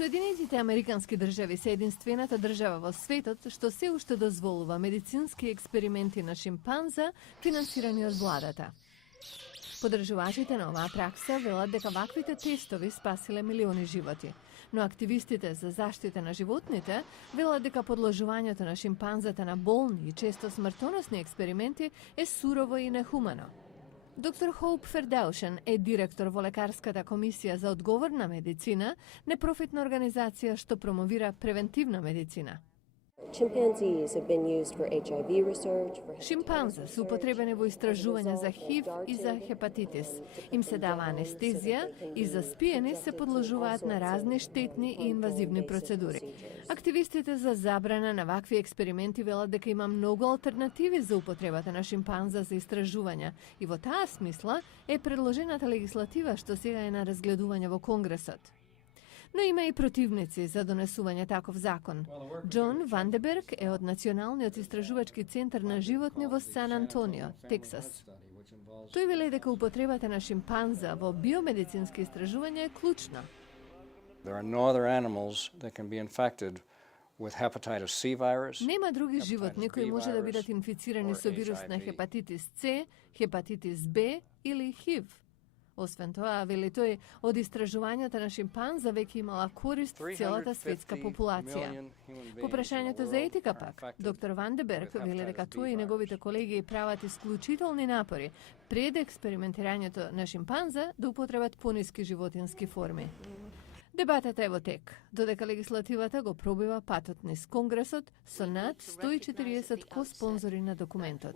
Соединетите Американски држави се единствената држава во светот што се уште дозволува медицински експерименти на шимпанза финансирани од владата. Подржувачите на оваа пракса велат дека ваквите тестови спасиле милиони животи, но активистите за заштита на животните велат дека подложувањето на шимпанзата на болни и често смртоносни експерименти е сурово и нехумано. Доктор Хоуп Фердаушен е директор во Лекарската комисија за одговорна медицина, непрофитна организација што промовира превентивна медицина. Шимпанзе се употребени во истражувања за ХИВ и за хепатитис. Им се дава анестезија и за спиени се подложуваат на разни штетни и инвазивни процедури. Активистите за забрана на вакви експерименти велат дека има многу алтернативи за употребата на шимпанза за истражувања и во таа смисла е предложената легислатива што сега е на разгледување во Конгресот. Но има и противници за донесување таков закон. Џон Вандеберг е од Националниот истражувачки центар на животни во Сан Антонио, Тексас. Тој вели дека употребата на шимпанза во биомедицински истражувања е клучна. Нема други животни кои може да бидат инфицирани со вирус на хепатитис С, хепатитис Б или ХИВ. Освен тоа, вели тој, од истражувањата на шимпанза веќе имала корист целата светска популација. По прашањето за етика пак, доктор Вандеберг вели дека тој и неговите колеги прават исклучителни напори пред експериментирањето на шимпанза да употребат пониски животински форми. Дебатата е во тек, додека легислативата го пробива патот низ Конгресот со над 140 коспонзори на документот.